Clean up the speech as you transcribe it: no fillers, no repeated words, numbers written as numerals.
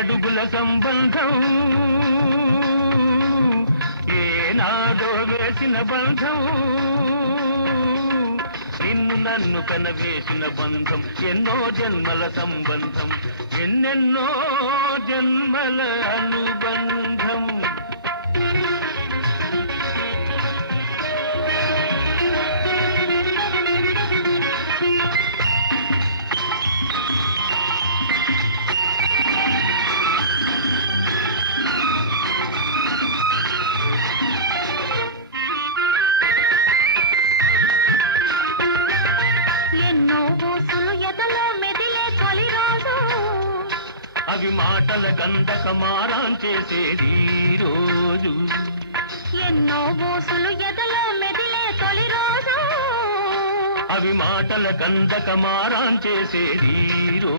ఏడడుగుల సంబంధం ఏనాడో వేసిన బంధం నిన్ను నన్ను కనవేసిన బంధం ఎన్నో జన్మల సంబంధం ఎన్నెన్నో జన్మల అనుబంధం అవి మాటల గంధక మారాం చేసేది రోజు ఎన్నో బోసులు ఎదలో మెదిలే తొలి రోజు అవి మాటల గంధక మారాం చేసేది